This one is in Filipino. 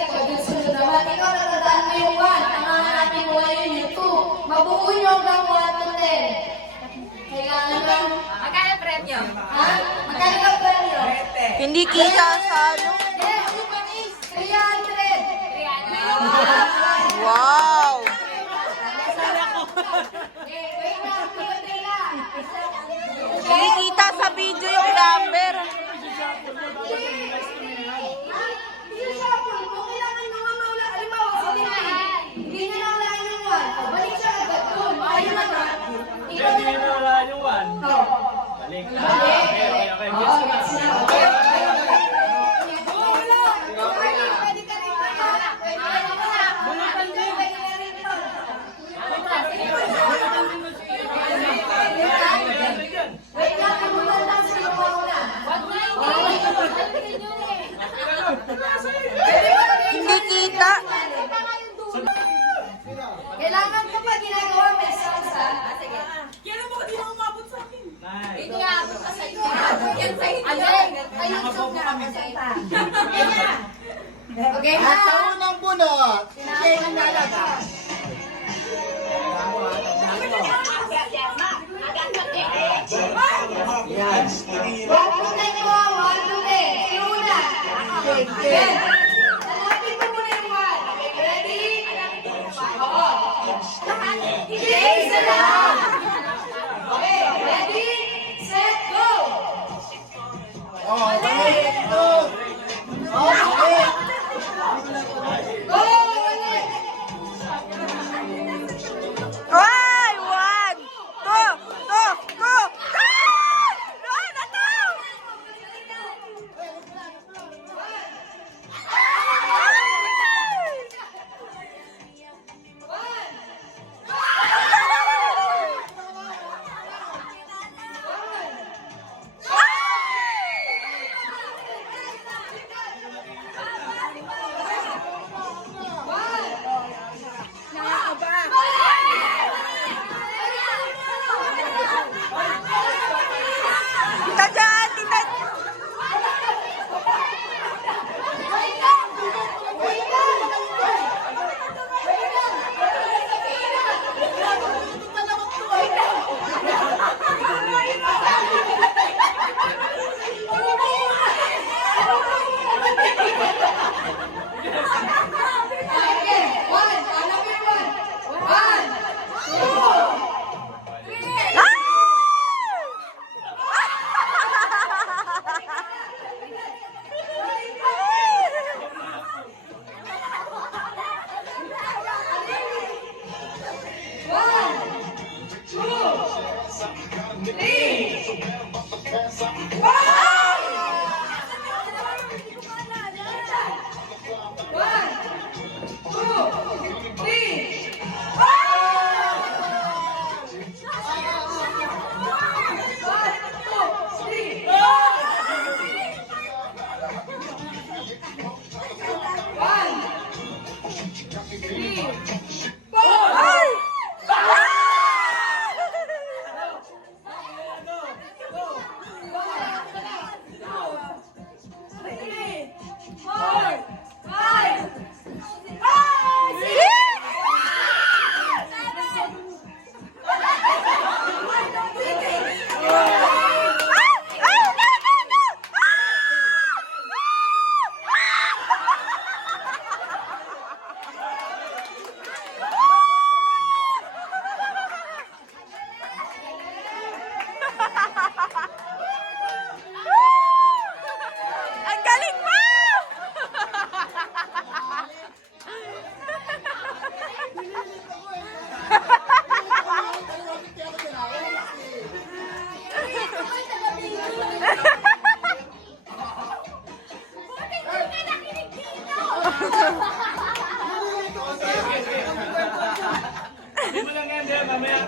ito, yung sunod naman. Ikaw natandaan mo yung 1. Ang hahanapin mo ngayon yung 2. Mabuo nyo hanggang 1 to 10. Kailangan lang. Magkano premyo? Ha? Magkano ang premyo? Hindi kita sa ano. Yes, yung panis. 300. 300. Wow! Hindi kita sa video yung number. Hindi na lang lahat yung 1. Balik siya agad doon. Ayun na ba? Hindi na wala yung 1. Balik. Okay. Gets na. Hindi kita. Kailangan kapag ginagawa may salsa. Kailan mo hindi mo umabot sa akin? Nice. Hindi abot ka sa iyo. Yan sa iyo. Ayun, sob na ako sa ita. Okay na. At sa unang bunot, siya yung nalaga. Yan. Papuntan niyo ang 1 to 10. Siuna. Then, hanapin mo muna yung 1. Okay, ready? Oo. Hindi, isa lang. Okay, ready? Set, go! Oh, balik ito. Oh, balik. Go! Balik! Ay! 1, 2, 2, 2. Doon na to! Tita dyan! Tita! Wait lang! Wait lang! Wait lang! Okay, 1. Hanapin 1. 1, 2, 3. Ang galing mo! Hindi mo lang yan, mamaya.